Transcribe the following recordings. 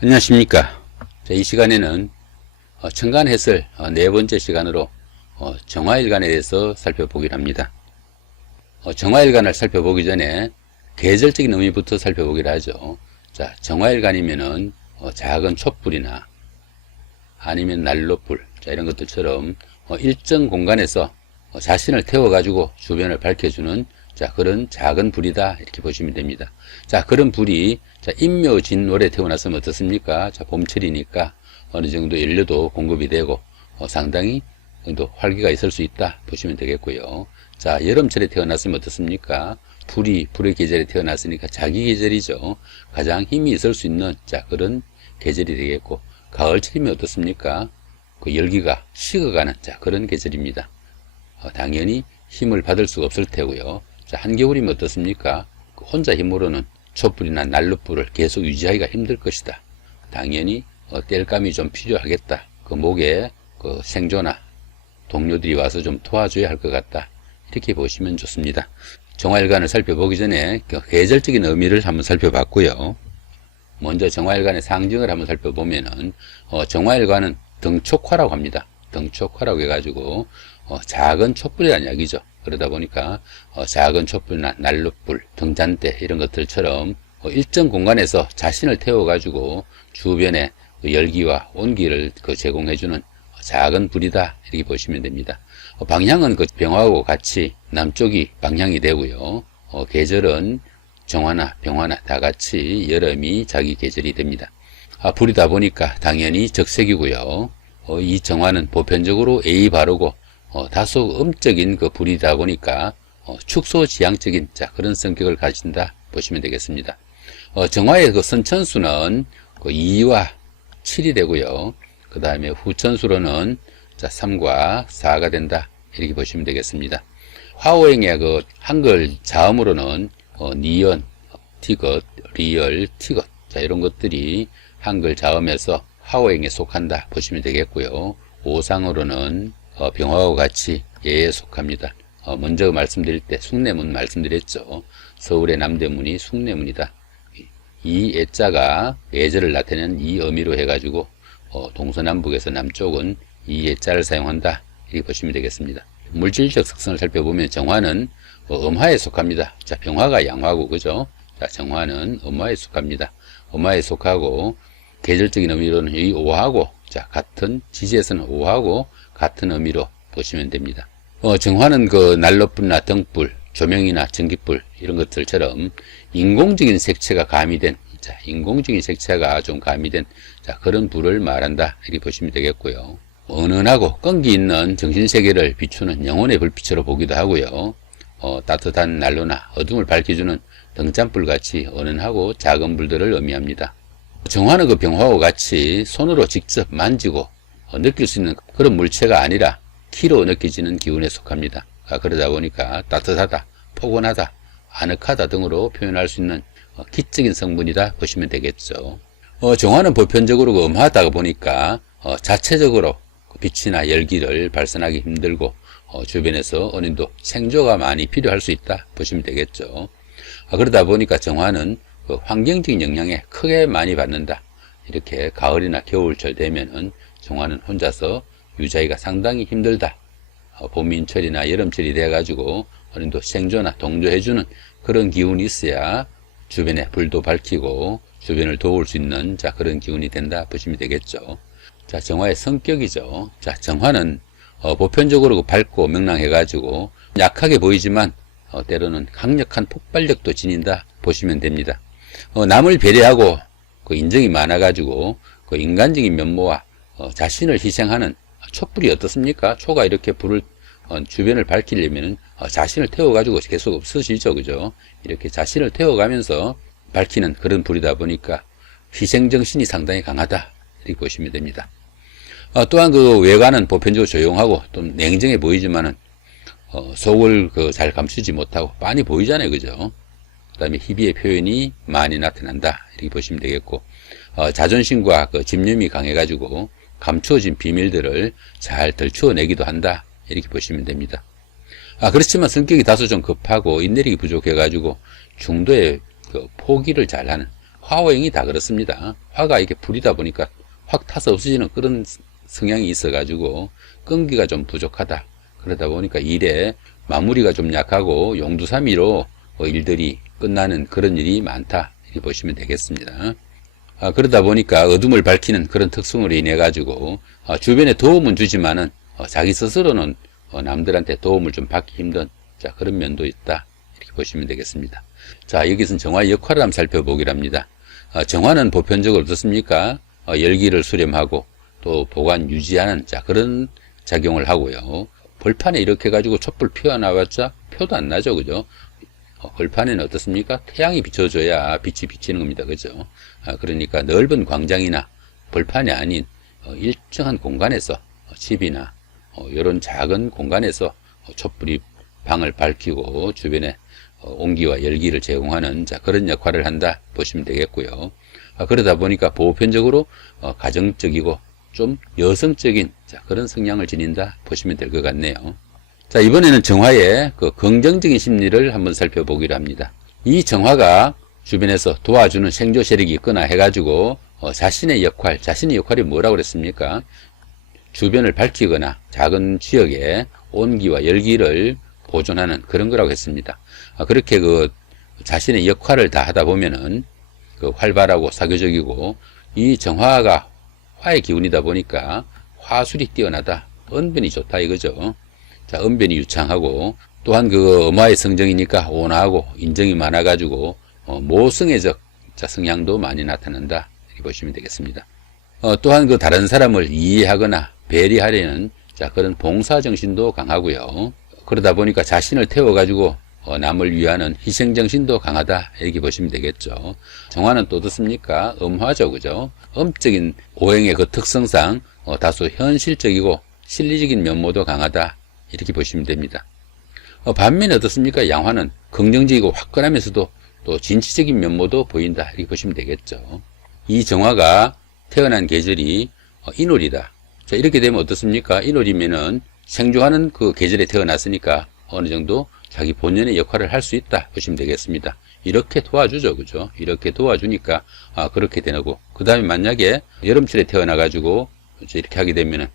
안녕하십니까. 자, 이 시간에는 천간해설 네 번째 시간으로 정화일간에 대해서 살펴보기로 합니다. 정화일간을 살펴보기 전에 계절적인 의미부터 살펴보기로 하죠. 자, 정화일간이면은 작은 촛불이나 아니면 난로불, 자, 이런 것들처럼 일정 공간에서 자신을 태워가지고 주변을 밝혀주는 자, 그런 작은 불이다, 이렇게 보시면 됩니다. 자, 그런 불이, 자, 인묘진월에 태어났으면 어떻습니까? 자, 봄철이니까 어느 정도 연료도 공급이 되고, 상당히 또 활기가 있을 수 있다, 보시면 되겠고요. 자, 여름철에 태어났으면 어떻습니까? 불의 계절에 태어났으니까 자기 계절이죠. 가장 힘이 있을 수 있는, 자, 그런 계절이 되겠고, 가을철이면 어떻습니까? 그 열기가 식어가는, 자, 그런 계절입니다. 당연히 힘을 받을 수가 없을 테고요. 자, 한겨울이면 어떻습니까? 혼자 힘으로는 촛불이나 난로불을 계속 유지하기가 힘들 것이다. 당연히 땔감이 좀 필요하겠다. 그 목에 그 생조나 동료들이 와서 좀 도와줘야 할 것 같다. 이렇게 보시면 좋습니다. 정화일간을 살펴보기 전에 그 계절적인 의미를 한번 살펴봤고요. 먼저 정화일간의 상징을 한번 살펴보면은 정화일간은 등촉화라고 합니다. 등촉화라고 해가지고 작은 촛불이라는 이야기죠. 그러다 보니까 작은 촛불이나 난로불, 등잔대 이런 것들처럼 일정 공간에서 자신을 태워가지고 주변에 열기와 온기를 제공해주는 작은 불이다, 이렇게 보시면 됩니다. 방향은 그 병화하고 같이 남쪽이 방향이 되고요. 계절은 정화나 병화나 다 같이 여름이 자기 계절이 됩니다. 불이다 보니까 당연히 적색이고요. 이 정화는 보편적으로 에이 바르고 다소 음적인 그 불이다 보니까 축소지향적인, 자, 그런 성격을 가진다 보시면 되겠습니다. 정화의 그 선천수는 그 2와 7이 되고요. 그 다음에 후천수로는 자, 3과 4가 된다, 이렇게 보시면 되겠습니다. 화오행의 그 한글 자음으로는 니은, 티긋, 리을, 티긋, 자, 이런 것들이 한글 자음에서 화오행에 속한다 보시면 되겠고요. 오상으로는 병화와 같이 예에 속합니다. 먼저 말씀드릴 때 숭례문 말씀드렸죠. 서울의 남대문이 숭례문이다. 이 예자가 예절을 나타내는 이 의미로 해가지고 동서남북에서 남쪽은 이 예자를 사용한다, 이렇게 보시면 되겠습니다. 물질적 특성을 살펴보면 정화는 음화에 속합니다. 자, 병화가 양화고, 그죠? 자, 정화는 음화에 속합니다. 음화에 속하고 계절적인 의미로는 이 오하고, 자, 같은 지지에서는 오하고 같은 의미로 보시면 됩니다. 정화는 그 난로불이나 등불, 조명이나 전기불 이런 것들처럼 인공적인 색채가 가미된, 자, 인공적인 색채가 좀 가미된, 자, 그런 불을 말한다, 이렇게 보시면 되겠고요. 은은하고 끈기 있는 정신세계를 비추는 영혼의 불빛으로 보기도 하고요. 따뜻한 난로나 어둠을 밝혀주는 등잔불 같이 은은하고 작은 불들을 의미합니다. 정화는 그 병화와 같이 손으로 직접 만지고 느낄 수 있는 그런 물체가 아니라 키로 느껴지는 기운에 속합니다. 그러다 보니까 따뜻하다, 포근하다, 아늑하다 등으로 표현할 수 있는 기적인 성분이다 보시면 되겠죠. 정화는 보편적으로 음하다 보니까 자체적으로 빛이나 열기를 발산하기 힘들고 주변에서 어느 정도 생조가 많이 필요할 수 있다 보시면 되겠죠. 그러다 보니까 정화는 환경적인 영향에 크게 많이 받는다. 이렇게 가을이나 겨울철 되면은 정화는 혼자서 유지하기가 상당히 힘들다. 봄인철이나 여름철이 돼가지고 어느 정도 생조나 동조해주는 그런 기운이 있어야 주변에 불도 밝히고 주변을 도울 수 있는, 자, 그런 기운이 된다 보시면 되겠죠. 자, 정화의 성격이죠. 자, 정화는 보편적으로 밝고 명랑해가지고 약하게 보이지만 때로는 강력한 폭발력도 지닌다 보시면 됩니다. 남을 배려하고 그 인정이 많아가지고 그 인간적인 면모와 자신을 희생하는 촛불이 어떻습니까? 초가 이렇게 불을 주변을 밝히려면은 자신을 태워가지고 계속 없어지죠, 그죠? 이렇게 자신을 태워가면서 밝히는 그런 불이다 보니까 희생정신이 상당히 강하다, 이렇게 보시면 됩니다. 또한 그 외관은 보편적으로 조용하고 좀 냉정해 보이지만은 속을 잘 감추지 못하고 빤히 보이잖아요, 그죠? 그 다음에 희비의 표현이 많이 나타난다, 이렇게 보시면 되겠고, 자존심과 그 집념이 강해가지고 감추어진 비밀들을 잘 들추어내기도 한다, 이렇게 보시면 됩니다. 그렇지만 성격이 다소 좀 급하고 인내력이 부족해가지고 중도의 그 포기를 잘하는, 화오행이 다 그렇습니다. 화가 이렇게 불이다 보니까 확 타서 없어지는 그런 성향이 있어가지고 끈기가 좀 부족하다. 그러다 보니까 일에 마무리가 좀 약하고 용두사미로 일들이 끝나는 그런 일이 많다. 이렇게 보시면 되겠습니다. 그러다 보니까 어둠을 밝히는 그런 특성으로 인해 가지고 주변에 도움은 주지만은 자기 스스로는 남들한테 도움을 좀 받기 힘든 그런 면도 있다. 이렇게 보시면 되겠습니다. 자, 여기서는 정화의 역할을 한번 살펴보기로 합니다. 정화는 보편적으로 어떻습니까? 열기를 수렴하고 또 보관 유지하는 그런 작용을 하고요. 벌판에 이렇게 가지고 촛불 피워나왔자 표도 안 나죠, 그죠? 벌판에는 어떻습니까? 태양이 비춰줘야 빛이 비치는 겁니다, 그죠? 그러니까 넓은 광장이나 벌판이 아닌 일정한 공간에서 집이나 이런 작은 공간에서 촛불이 방을 밝히고 주변에 온기와 열기를 제공하는 그런 역할을 한다 보시면 되겠고요. 그러다 보니까 보편적으로 가정적이고 좀 여성적인 그런 성향을 지닌다 보시면 될 것 같네요. 자, 이번에는 정화의 그 긍정적인 심리를 한번 살펴보기로 합니다. 이 정화가 주변에서 도와주는 생조 세력이 있거나 해가지고 자신의 역할이 뭐라고 그랬습니까? 주변을 밝히거나 작은 지역에 온기와 열기를 보존하는 그런 거라고 했습니다. 그렇게 그 자신의 역할을 다 하다 보면은 그 활발하고 사교적이고 이 정화가 화의 기운이다 보니까 화술이 뛰어나다, 언변이 좋다 이거죠. 자, 언변이 유창하고 또한 그 엄화의 성정이니까 온화하고 인정이 많아가지고 모성애적 성향도 많이 나타난다 이렇게 보시면 되겠습니다. 또한 그 다른 사람을 이해하거나 배려하려는 그런 봉사정신도 강하고요. 그러다 보니까 자신을 태워가지고 남을 위하는 희생정신도 강하다 이렇게 보시면 되겠죠. 정화는 또 어떻습니까? 음화죠, 그죠? 음적인 오행의 그 특성상 다소 현실적이고 실리적인 면모도 강하다 이렇게 보시면 됩니다. 반면에 어떻습니까? 양화는 긍정적이고 화끈하면서도 또 진취적인 면모도 보인다 이렇게 보시면 되겠죠. 이 정화가 태어난 계절이 인월이다. 자, 이렇게 되면 어떻습니까? 인월이면은 생존하는 그 계절에 태어났으니까 어느 정도 자기 본연의 역할을 할 수 있다 보시면 되겠습니다. 이렇게 도와주죠, 그죠? 이렇게 도와주니까 그렇게 되고, 그 다음에 만약에 여름철에 태어나가지고 이렇게 하게 되면은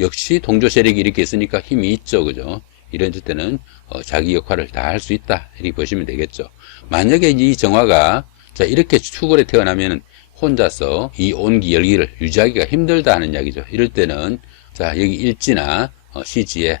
역시 동조 세력이 이렇게 있으니까 힘이 있죠, 그죠? 이런 때는 자기 역할을 다 할 수 있다 이렇게 보시면 되겠죠. 만약에 이 정화가 이렇게 축월에 태어나면은 혼자서 이 온기 열기를 유지하기가 힘들다 하는 이야기죠. 이럴 때는 여기 일지나 시지에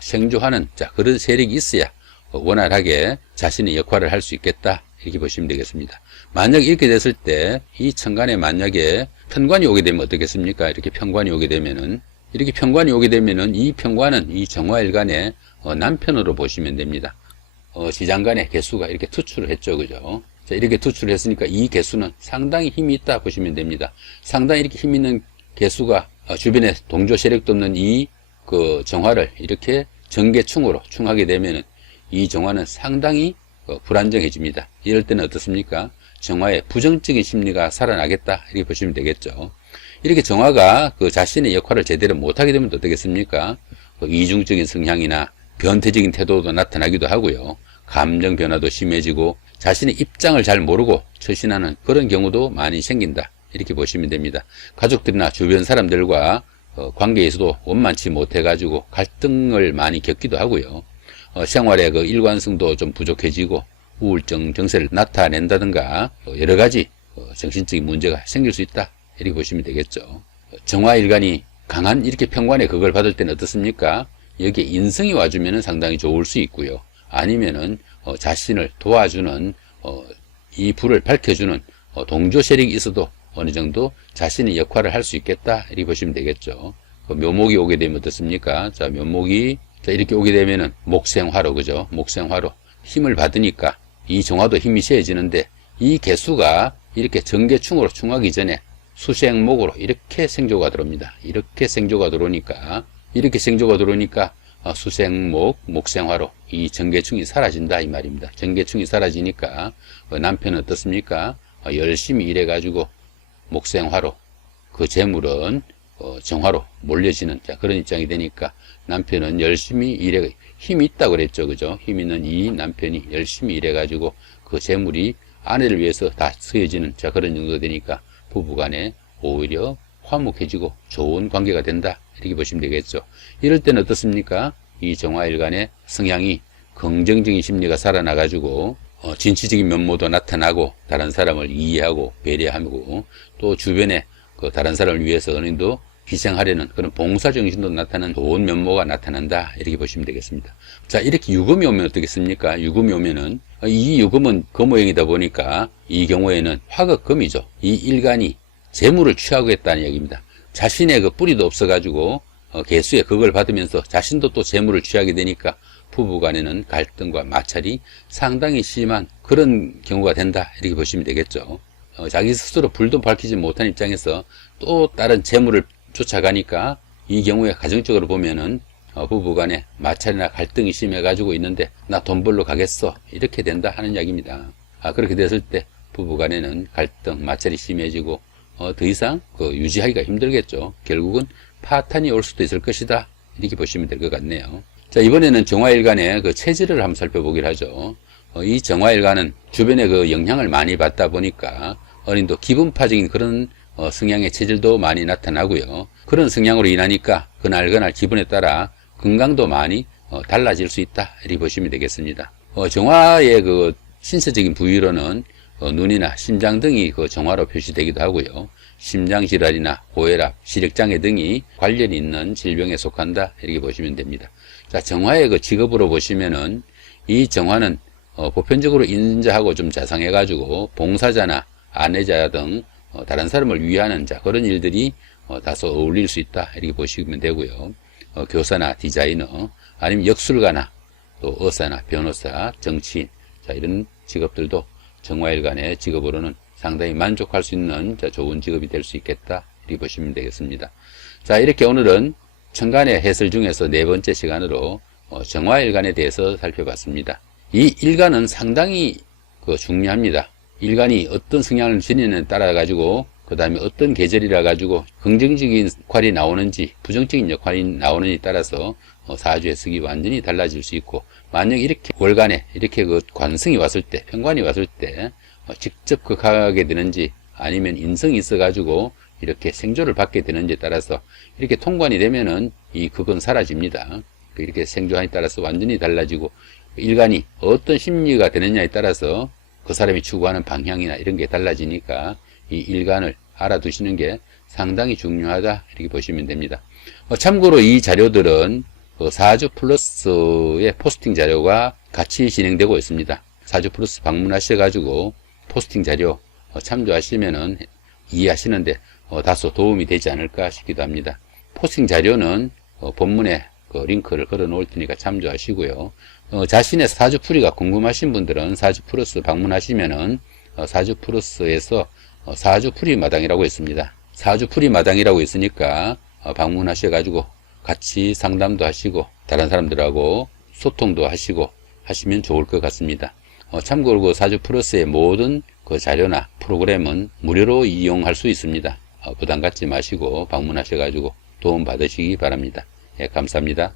생조하는 그런 세력이 있어야 원활하게 자신의 역할을 할 수 있겠다 이렇게 보시면 되겠습니다. 만약 이렇게 됐을 때 이 천간에 만약에 편관이 오게 되면 어떻겠습니까? 이렇게 편관이 오게 되면은 이 편관은 이 정화일간의 남편으로 보시면 됩니다. 지장간의 개수가 이렇게 투출을 했죠, 그죠? 자, 이렇게 투출을 했으니까 이 개수는 상당히 힘이 있다 보시면 됩니다. 상당히 이렇게 힘 있는 개수가 주변에 동조 세력도 없는 이 그 정화를 이렇게 정계충으로 충하게 되면은 이 정화는 상당히 불안정해집니다. 이럴 때는 어떻습니까? 정화의 부정적인 심리가 살아나겠다 이렇게 보시면 되겠죠. 이렇게 정화가 그 자신의 역할을 제대로 못하게 되면 어떻겠습니까? 이중적인 성향이나 변태적인 태도도 나타나기도 하고요. 감정 변화도 심해지고 자신의 입장을 잘 모르고 처신하는 그런 경우도 많이 생긴다 이렇게 보시면 됩니다. 가족들이나 주변 사람들과 관계에서도 원만치 못해가지고 갈등을 많이 겪기도 하고요. 생활의 그 일관성도 좀 부족해지고 우울증 증세를 나타낸다든가 여러 가지 정신적인 문제가 생길 수 있다 이렇게 보시면 되겠죠. 정화일간이 강한 이렇게 평관에 그걸 받을 때는 어떻습니까? 여기에 인성이 와주면 상당히 좋을 수 있고요. 아니면은 자신을 도와주는 이 불을 밝혀주는 동조 세력이 있어도 어느 정도 자신의 역할을 할 수 있겠다 이렇게 보시면 되겠죠. 묘목이 오게 되면 어떻습니까? 자, 묘목이 이렇게 오게 되면은 목생화로, 그죠? 목생화로 힘을 받으니까 이 정화도 힘이 세지는데 이 개수가 이렇게 정계충으로 충하기 전에 수생목으로 이렇게 생조가 들어옵니다. 이렇게 생조가 들어오니까 수생목, 목생화로 이 정계충이 사라진다 이 말입니다. 정계충이 사라지니까 남편은 어떻습니까? 열심히 일해가지고 목생화로 그 재물은 정화로 몰려지는 그런 입장이 되니까 남편은 열심히 힘이 있다고 그랬죠, 그죠? 힘 있는 이 남편이 열심히 일해가지고 그 재물이 아내를 위해서 다 쓰여지는 자 그런 정도 되니까 부부간에 오히려 화목해지고 좋은 관계가 된다 이렇게 보시면 되겠죠. 이럴 때는 어떻습니까? 이 정화일간의 성향이 긍정적인 심리가 살아나가지고 진취적인 면모도 나타나고 다른 사람을 이해하고 배려하고 또 주변에 그 다른 사람을 위해서 어느 정도 희생하려는 그런 봉사정신도 나타나는 좋은 면모가 나타난다 이렇게 보시면 되겠습니다. 자, 이렇게 유금이 오면 어떻겠습니까? 유금이 오면은 이 유금은 금오행이다 보니까 이 경우에는 화극금이죠. 이 일간이 재물을 취하겠다는 얘기입니다. 자신의 그 뿌리도 없어가지고 개수의 극을 받으면서 자신도 또 재물을 취하게 되니까 부부간에는 갈등과 마찰이 상당히 심한 그런 경우가 된다 이렇게 보시면 되겠죠. 자기 스스로 불도 밝히지 못한 입장에서 또 다른 재물을 쫓아가니까 이 경우에 가정적으로 보면은 부부간에 마찰이나 갈등이 심해가지고 있는데 나 돈 벌러 가겠어 이렇게 된다 하는 이야기입니다. 그렇게 됐을 때 부부간에는 갈등, 마찰이 심해지고 더 이상 유지하기가 힘들겠죠. 결국은 파탄이 올 수도 있을 것이다 이렇게 보시면 될 것 같네요. 자, 이번에는 정화일간의 그 체질을 한번 살펴보기로 하죠. 이 정화일간은 주변에 그 영향을 많이 받다 보니까 어느 정도 기분파적인 그런 성향의 체질도 많이 나타나고요. 그런 성향으로 인하니까 그날 기분에 따라 건강도 많이 달라질 수 있다 이렇게 보시면 되겠습니다. 정화의 그 신체적인 부위로는 눈이나 심장 등이 그 정화로 표시되기도 하고요. 심장질환이나 고혈압, 시력장애 등이 관련이 있는 질병에 속한다 이렇게 보시면 됩니다. 자, 정화의 그 직업으로 보시면은 이 정화는 보편적으로 인자하고 좀 자상해가지고 봉사자나 아내자 등 다른 사람을 위하는 자 그런 일들이 다소 어울릴 수 있다 이렇게 보시면 되고요. 교사나 디자이너 아니면 역술가나 또 의사나 변호사, 정치인 자 이런 직업들도 정화일간의 직업으로는 상당히 만족할 수 있는 좋은 직업이 될 수 있겠다 이렇게 보시면 되겠습니다. 자, 이렇게 오늘은 천간의 해설 중에서 네 번째 시간으로 정화일간에 대해서 살펴봤습니다. 이 일간은 상당히 중요합니다. 일간이 어떤 성향을 지니느냐에 따라 가지고 그 다음에 어떤 계절이라 가지고 긍정적인 역할이 나오는지 부정적인 역할이 나오는지에 따라서 사주 해석이 완전히 달라질 수 있고, 만약 이렇게 월간에 이렇게 그 관성이 왔을 때, 편관이 왔을 때 직접 극하게 되는지 아니면 인성이 있어 가지고 이렇게 생조를 받게 되는지에 따라서 이렇게 통관이 되면은 이 극은 사라집니다. 이렇게 생조한에 따라서 완전히 달라지고, 일간이 어떤 심리가 되느냐에 따라서 그 사람이 추구하는 방향이나 이런 게 달라지니까 이 일간을 알아두시는 게 상당히 중요하다 이렇게 보시면 됩니다. 참고로 이 자료들은 사주 플러스의 포스팅 자료가 같이 진행되고 있습니다. 사주 플러스 방문하셔가지고 포스팅 자료 참조하시면은 이해하시는데 다소 도움이 되지 않을까 싶기도 합니다. 포스팅 자료는 본문에 링크를 걸어 놓을 테니까 참조하시고요. 자신의 사주풀이가 궁금하신 분들은 사주플러스 방문하시면은 사주플러스에서 사주풀이 마당이라고 있습니다. 사주풀이 마당이라고 있으니까 방문하셔가지고 같이 상담도 하시고 다른 사람들하고 소통도 하시고 하시면 좋을 것 같습니다. 참고로 사주플러스의 모든 그 자료나 프로그램은 무료로 이용할 수 있습니다. 부담 갖지 마시고 방문하셔가지고 도움 받으시기 바랍니다. 예, 감사합니다.